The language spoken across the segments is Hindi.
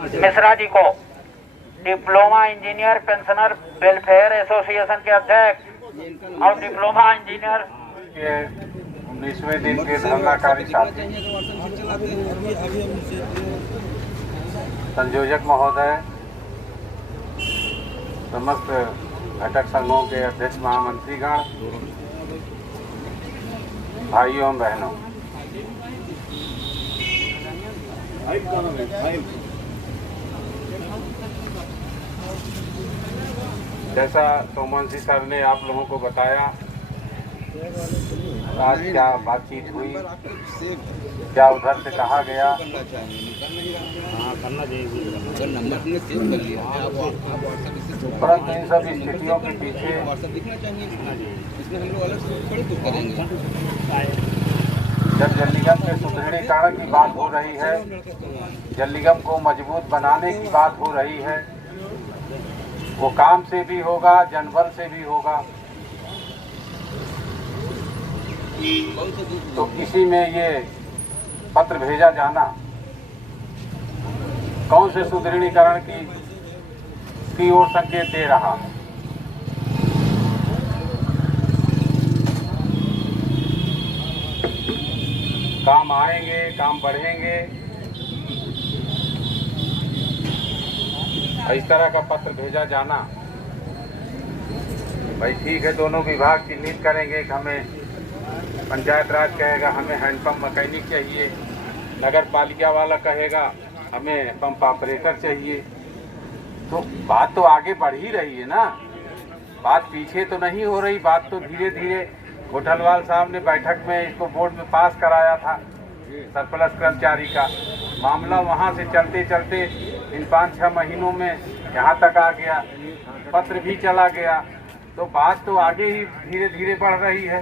मिश्रा जी को diploma engineer pensioner welfare association के अध्यक्ष और डिप्लोमा इंजीनियर के 19वें दिन के धरनाकारी साथी संयोजक महोदय, समस्त घटक संघों के अध्यक्ष महामंत्रीगण, भाइयों बहनों, जैसा सोमवंशी सर ने आप लोगों को बताया, आज क्या बातचीत हुई, क्या उधर से कहा गया, परंतु इन सब स्थितियों के पीछे जब जल निगम के सुदृढ़ीकरण की बात हो रही है, जल निगम को मजबूत बनाने की बात हो रही है, वो काम से भी होगा, जनबल से भी होगा। तो किसी में ये पत्र भेजा जाना कौन से सुदृढ़ीकरण की ओर संकेत दे रहा है? काम आएंगे, काम बढ़ेंगे, इस तरह का पत्र भेजा जाना, भाई ठीक है, दोनों विभाग चिन्हित करेंगे कि हमें पंचायत राज कहेगा हमें हैंडपंप मैकेनिक चाहिए, नगर पालिका वाला कहेगा हमें पंप ऑपरेटर चाहिए। तो बात तो आगे बढ़ ही रही है ना, बात पीछे तो नहीं हो रही। बात तो धीरे धीरे गोठलवाल साहब ने बैठक में इसको बोर्ड में पास कराया था, सरप्लस कर्मचारी का मामला वहाँ से चलते चलते इन 5-6 महीनों में यहाँ तक आ गया, पत्र भी चला गया। तो बात तो आगे ही धीरे धीरे बढ़ रही है।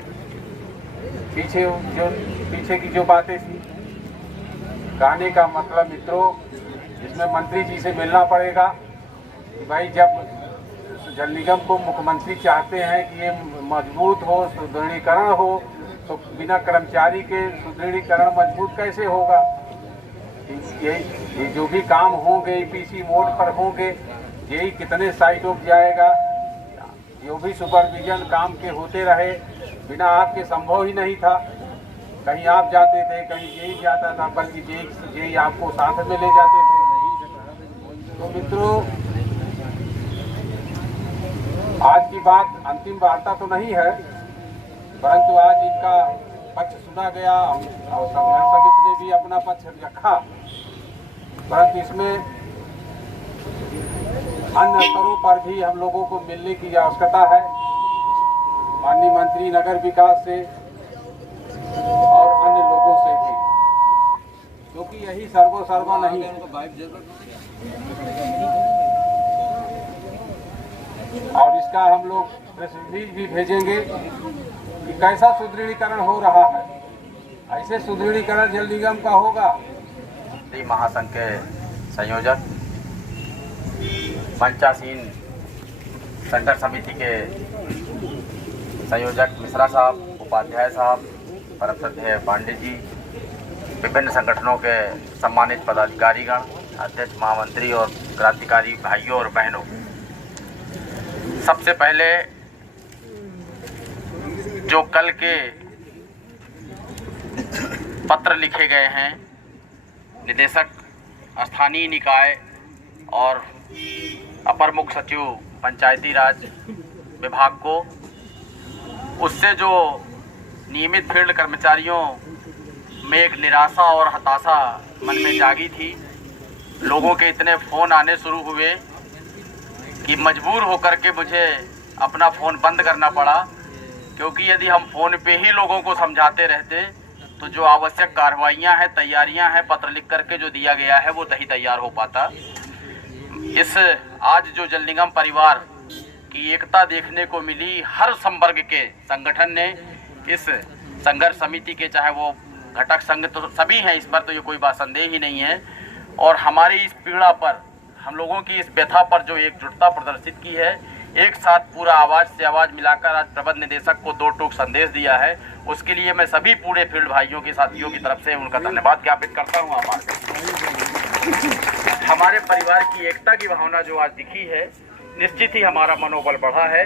पीछे की जो बातें थी, कहने का मतलब मित्रों, इसमें मंत्री जी से मिलना पड़ेगा कि भाई जब जल निगम को मुख्यमंत्री चाहते हैं कि ये मजबूत हो, सुदृढ़ीकरण हो, तो बिना कर्मचारी के सुदृढ़ीकरण मजबूत कैसे होगा? ये जो भी काम होंगे ईपीसी मोड पर होंगे, यही कितने साइटों पर जाएगा, जो भी सुपरविजन काम के होते रहे, बिना आपके संभव ही नहीं था। कहीं आप जाते थे, कहीं जेई जाता था, बल्कि जेई आपको साथ में ले जाते थे। तो मित्रों, आज की बात अंतिम वार्ता तो नहीं है, परंतु आज इनका पक्ष सुना गया और संघर्ष समिति ने भी अपना पक्ष रखा, परंतु इसमें अन्य स्तरों पर भी हम लोगों को मिलने की आवश्यकता है, माननीय मंत्री नगर विकास से और अन्य लोगों से भी, क्योंकि यही सर्वोसर्वा नहीं। और इसका हम लोग प्रेस रिलीज भी भेजेंगे कि कैसा सुदृढ़ीकरण हो रहा है। ऐसे सुदृढ़ीकरण जल निगम का होगा। महासंघ के संयोजक, पंचासीन संघर्ष समिति के संयोजक मिश्रा साहब, उपाध्याय साहब, परम श्रद्धेय पांडे जी, विभिन्न संगठनों के सम्मानित पदाधिकारीगण, अध्यक्ष महामंत्री और क्रांतिकारी भाइयों और बहनों, सबसे पहले जो कल के पत्र लिखे गए हैं निदेशक स्थानीय निकाय और अपर मुख्य सचिव पंचायती राज विभाग को, उससे जो नियमित फील्ड कर्मचारियों में एक निराशा और हताशा मन में जागी थी, लोगों के इतने फ़ोन आने शुरू हुए कि मजबूर होकर के मुझे अपना फ़ोन बंद करना पड़ा, क्योंकि यदि हम फ़ोन पे ही लोगों को समझाते रहते तो जो आवश्यक कार्रवाइयाँ हैं, तैयारियाँ हैं, पत्र लिख करके जो दिया गया है वो नहीं तैयार हो पाता। इस आज जो जल निगम परिवार की एकता देखने को मिली, हर संवर्ग के संगठन ने इस संघर्ष समिति के, चाहे वो घटक संघ तो सभी हैं, इस पर तो ये कोई बात संदेह ही नहीं है, और हमारी इस पीड़ा पर, हम लोगों की इस व्यथा पर जो एकजुटता प्रदर्शित की है, एक साथ पूरा आवाज़ से आवाज़ मिलाकर आज प्रबंध निदेशक को 2 टूक संदेश दिया है, उसके लिए मैं सभी पूरे फील्ड भाइयों के साथियों की तरफ से उनका धन्यवाद ज्ञापित करता हूँ। आभार। हमारे परिवार की एकता की भावना जो आज दिखी है, निश्चित ही हमारा मनोबल बढ़ा है।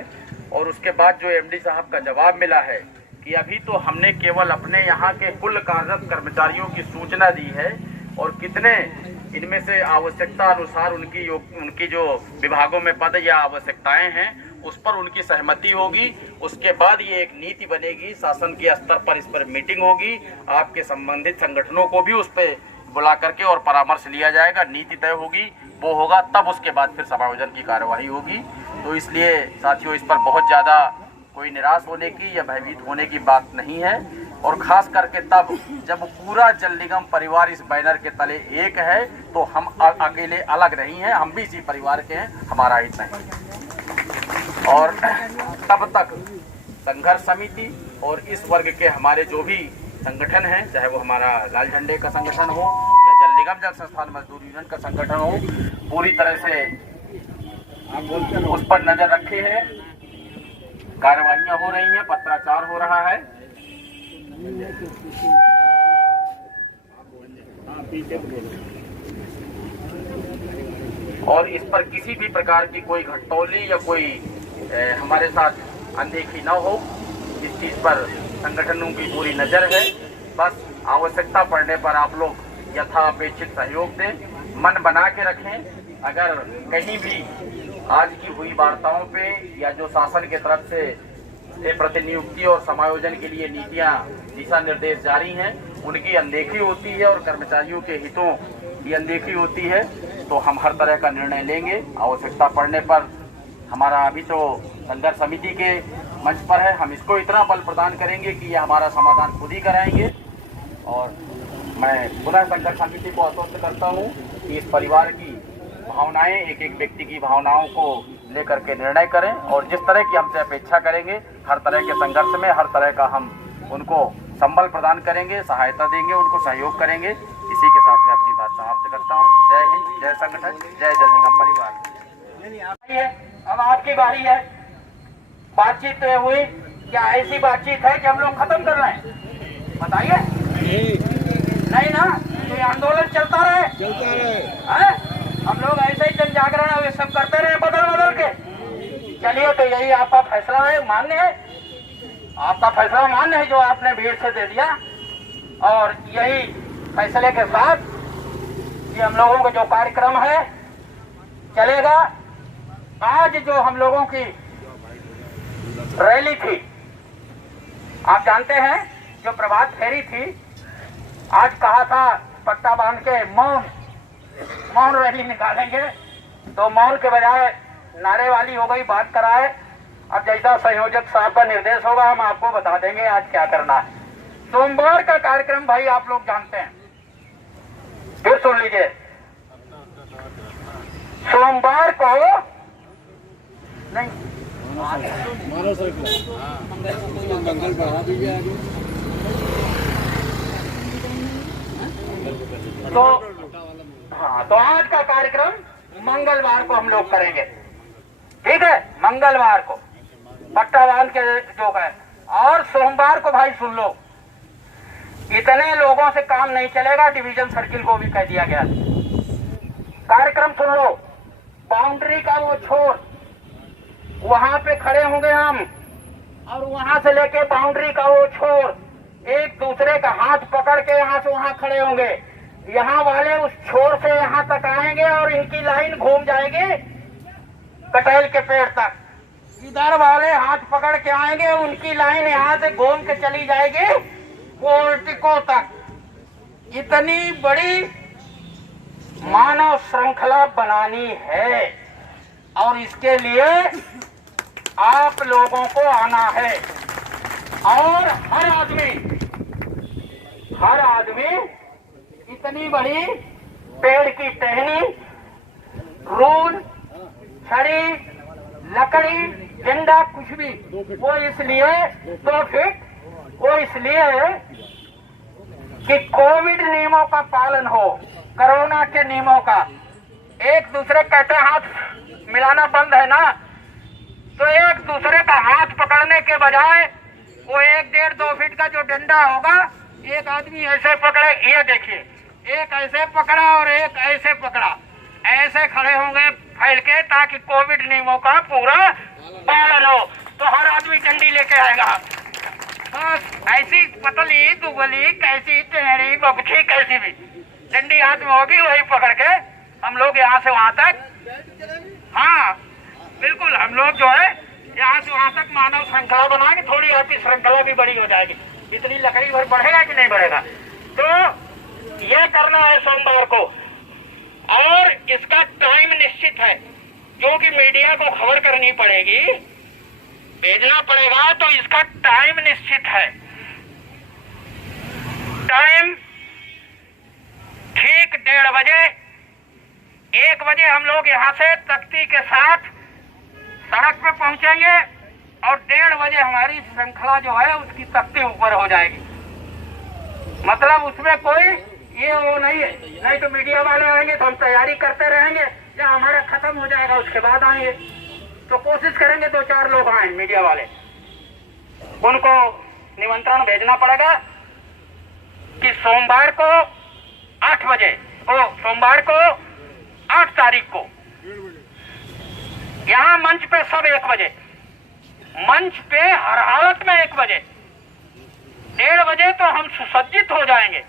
और उसके बाद जो एमडी साहब का जवाब मिला है कि अभी तो हमने केवल अपने यहाँ के कुल कार्यरत कर्मचारियों की सूचना दी है और कितने इनमें से आवश्यकता अनुसार उनकी जो विभागों में पद या आवश्यकताएं हैं उस पर उनकी सहमति होगी। उसके बाद ये एक नीति बनेगी, शासन के स्तर पर इस पर मीटिंग होगी, आपके संबंधित संगठनों को भी उस पर बुला करके और परामर्श लिया जाएगा, नीति तय होगी, वो होगा, तब उसके बाद फिर समायोजन की कार्यवाही होगी। तो इसलिए साथियों, इस पर बहुत ज़्यादा कोई निराश होने की या भयभीत होने की बात नहीं है। और ख़ास करके तब जब पूरा जल निगम परिवार इस बैनर के तले एक है, तो हम अकेले अलग नहीं हैं, हम भी इसी परिवार के हैं, हमारा हित नहीं। और तब तक संघर्ष समिति और इस वर्ग के हमारे जो भी संगठन हैं, चाहे वो हमारा लाल झंडे का संगठन हो या जल निगम जल संस्थान मजदूर यूनियन का संगठन हो, पूरी तरह से उस पर नजर रखे हैं। कार्यवाहियां हो रही हैं, पत्राचार हो रहा है। और इस पर किसी भी प्रकार की कोई घटतौली या कोई हमारे साथ अनदेखी न हो, इस चीज पर संगठनों की पूरी नजर है। बस आवश्यकता पड़ने पर आप लोग यथापेक्षित सहयोग दें, मन बना के रखें। अगर कहीं भी आज की हुई वार्ताओं पे या जो शासन के तरफ से प्रतिनियुक्ति और समायोजन के लिए नीतियां दिशा निर्देश जारी हैं, उनकी अनदेखी होती है और कर्मचारियों के हितों की अनदेखी होती है, तो हम हर तरह का निर्णय लेंगे। आवश्यकता पड़ने पर हमारा अभी तो संघर्ष समिति के मंच पर है, हम इसको इतना बल प्रदान करेंगे कि ये हमारा समाधान खुद ही कराएंगे। और मैं पुनः संघर्ष समिति को आश्वस्त करता हूँ कि इस परिवार की भावनाएं, एक एक व्यक्ति की भावनाओं को लेकर के निर्णय करें और जिस तरह की हमसे अपेक्षा करेंगे, हर तरह के संघर्ष में हर तरह का हम उनको संबल प्रदान करेंगे, सहायता देंगे, उनको सहयोग करेंगे। इसी के साथ मैं अपनी बात समाप्त करता हूँ। जय हिंद, जय संगठन, जय जल निगम परिवार। अब आपकी बारी है। बातचीत हुई क्या? ऐसी बातचीत है कि हम लोग खत्म कर रहे हैं? बताइए। नहीं ना, तो ये आंदोलन चलता रहे। हम लोग ऐसे ही जन जागरण और ये सब करते रहे बदल के। चलिए, तो यही आपका फैसला है, मान्य है, आपका फैसला मान्य है जो आपने भीड़ से दे दिया। और यही फैसले के साथ ये हम लोगों का जो कार्यक्रम है चलेगा। आज जो हम लोगों की रैली थी, आप जानते हैं, जो प्रभात फेरी थी, आज कहा था पट्टा बांध के मौन रैली निकालेंगे, तो मौन के बजाय नारेबाजी हो गई, बात कराए। अब जैसा संयोजक साहब का निर्देश होगा हम आपको बता देंगे आज क्या करना है। सोमवार का कार्यक्रम भाई आप लोग जानते हैं, फिर सुन लीजिए। सोमवार को नहीं, तो हाँ, तो आज का कार्यक्रम मंगलवार को हम लोग करेंगे, ठीक है? मंगलवार को पट्टा बांध के जो है। और सोमवार को भाई सुन लो, इतने लोगों से काम नहीं चलेगा, डिवीजन सर्किल को भी कह दिया गया। कार्यक्रम सुन लो, बाउंड्री का वो छोर, वहां पे खड़े होंगे हम, और वहां से लेके बाउंड्री का वो छोर, एक दूसरे का हाथ पकड़ के यहाँ से वहां खड़े होंगे। यहाँ वाले उस छोर से यहाँ तक आएंगे और इनकी लाइन घूम जाएगी कटहल के पेड़ तक। इधर वाले हाथ पकड़ के आएंगे, उनकी लाइन यहाँ से घूम के चली जाएगी पोर्टिको तक। इतनी बड़ी मानव श्रृंखला बनानी है और इसके लिए आप लोगों को आना है। और हर आदमी इतनी बड़ी पेड़ की टहनी, रूल, छड़ी, लकड़ी, डंडा, कुछ भी, वो इसलिए 2 फीट, वो इसलिए कि कोविड नियमों का पालन हो, कोरोना के नियमों का। एक दूसरे कहते हाथ मिलाना बंद है ना, तो एक दूसरे का हाथ पकड़ने के बजाय वो 1, 1.5, 2 फीट का जो डंडा होगा, एक आदमी ऐसे पकड़े, ये देखिए, एक ऐसे पकड़ा और एक ऐसे पकड़ा, ऐसे खड़े होंगे फैल के ताकि कोविड नियमों का पूरा पालन हो। तो हर आदमी डंडी लेके आएगा, बस ऐसी पतली दुबली कैसी टेढ़ी बबछी कैसी भी डंडी हाथ में होगी, वही पकड़ के हम लोग यहाँ से वहां तक, हाँ बिल्कुल, हम लोग जो है यहाँ से वहां तक मानव श्रृंखला बनाएंगे। थोड़ी आपकी श्रृंखला भी बड़ी हो जाएगी। इतनी लकड़ी भर बढ़ेगा कि नहीं बढ़ेगा? तो ये करना है सोमवार को, और इसका टाइम निश्चित है, जो कि मीडिया को खबर करनी पड़ेगी, भेजना पड़ेगा। तो इसका टाइम निश्चित है। टाइम ठीक 1:30 बजे, 1 बजे हम लोग यहाँ से तख्ती के साथ सड़क पे पहुंचेंगे और 1:30 बजे हमारी श्रृंखला जो है उसकी तख्ती ऊपर हो जाएगी। मतलब उसमें कोई ये वो नहीं है, नहीं तो मीडिया वाले आएंगे तो हम तैयारी करते रहेंगे, या हमारा खत्म हो जाएगा उसके बाद आएंगे। तो कोशिश करेंगे 2-4 लोग आए मीडिया वाले, उनको निमंत्रण भेजना पड़ेगा कि सोमवार को 8 बजे, सोमवार को 8 तारीख को यहाँ मंच पे सब 1 बजे, मंच पे हर हालत में 1 बजे, 1:30 बजे तो हम सुसज्जित हो जाएंगे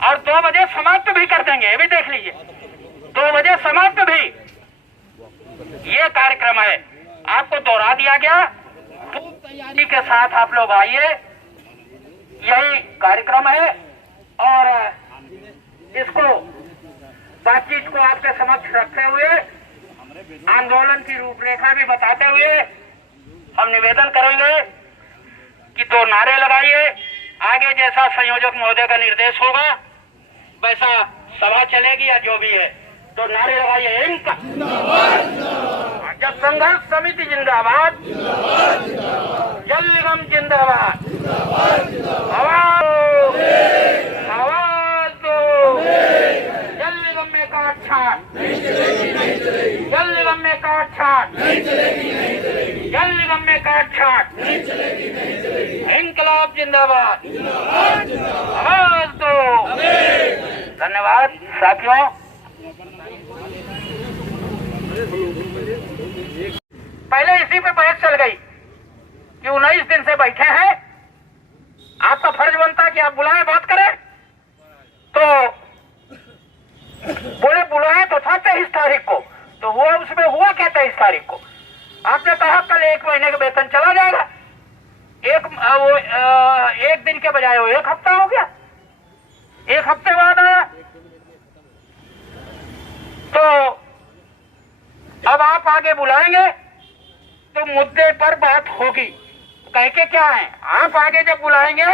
और 2 बजे समाप्त भी कर देंगे। ये भी देख लीजिए, 2 बजे समाप्त भी। ये कार्यक्रम है, आपको दोहरा दिया गया। खूब तैयारी के साथ आप लोग आइए, यही कार्यक्रम है। और इसको बातचीत को आपके समक्ष रखते हुए, आंदोलन की रूपरेखा भी बताते हुए, हम निवेदन करेंगे कि 2 नारे लगाइए। आगे जैसा संयोजक महोदय का निर्देश होगा वैसा सभा चलेगी या जो भी है। तो नारे लगाइए, इनका जब संघर्ष समिति जिंदाबाद, जल निगम जिंदाबाद, आवाज दो, जल निगम में काट छाट, जल निगम में काट छाट, जल निगम में काट छाट, इंकलाब जिंदाबाद, आवाज दो। धन्यवाद साथियों। पहले इसी पे बहस चल गई कि 19 दिन से बैठे हैं, आपका फर्ज बनता है कि आप बुलाएं, बात करें। तो बोले बुलाएं तो था 23 तारीख को, तो वो उसमें हुआ क्या 23 तारीख को? आपने कहा कल 1 महीने का वेतन चला जाएगा, एक दिन के बजाय वो 1 हफ्ता हो गया, 1 हफ्ते बाद आया। तो अब आप आगे बुलाएंगे तो मुद्दे पर बात होगी। कह के क्या है, आप आगे जब बुलाएंगे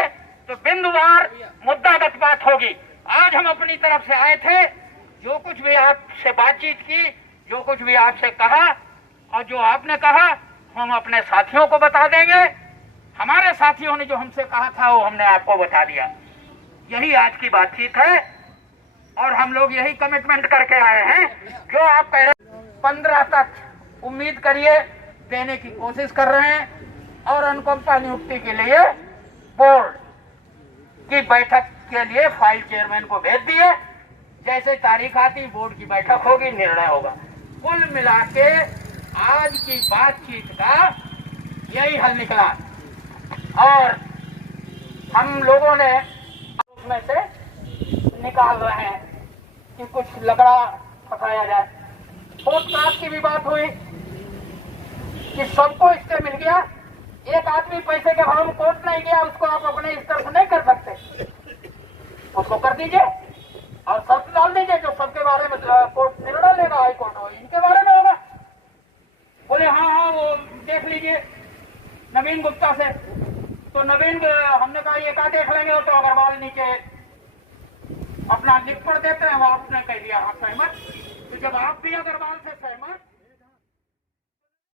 तो बिंदुवार मुद्दागत बात होगी। आज हम अपनी तरफ से आए थे, जो कुछ भी आपसे बातचीत की, जो कुछ भी आपसे कहा और जो आपने कहा हम अपने साथियों को बता देंगे। हमारे साथियों ने जो हमसे कहा था वो हमने आपको बता दिया। यही आज की बातचीत है और हम लोग यही कमिटमेंट करके आए हैं। जो आप कह रहे 15 तक उम्मीद करिए, देने की कोशिश कर रहे हैं। और अनुकंपा नियुक्ति के लिए बोर्ड की बैठक के लिए फाइल चेयरमैन को भेज दिए। जैसे तारीख आती बोर्ड की बैठक होगी, निर्णय होगा। कुल मिला के आज की बातचीत का यही हल निकला और हम लोगों ने उसमें से निकाल रहे हैं कि कुछ लगड़ा फंसाया जाए। पोस्टकास्ट की भी बात हुई कि सबको इससे मिल गया। एक आदमी पैसे के भाव में कोर्ट नहीं गया, उसको आप अपने स्तर से नहीं कर सकते, उसको कर दीजिए और शर्त डाल दीजिए जो सबके बारे में कोर्ट निर्णय लेगा, हाई कोर्ट हो, इनके बारे में होगा। बोले हाँ वो देख लीजिए नवीन गुप्ता से। तो नवीन, हमने कहा ये क्या देख लेंगे, तो अग्रवाल नीचे अपना लिख पढ़ देते हैं, वो आपने कह दिया हाँ सहमत। तो जब आप भी अग्रवाल से सहमत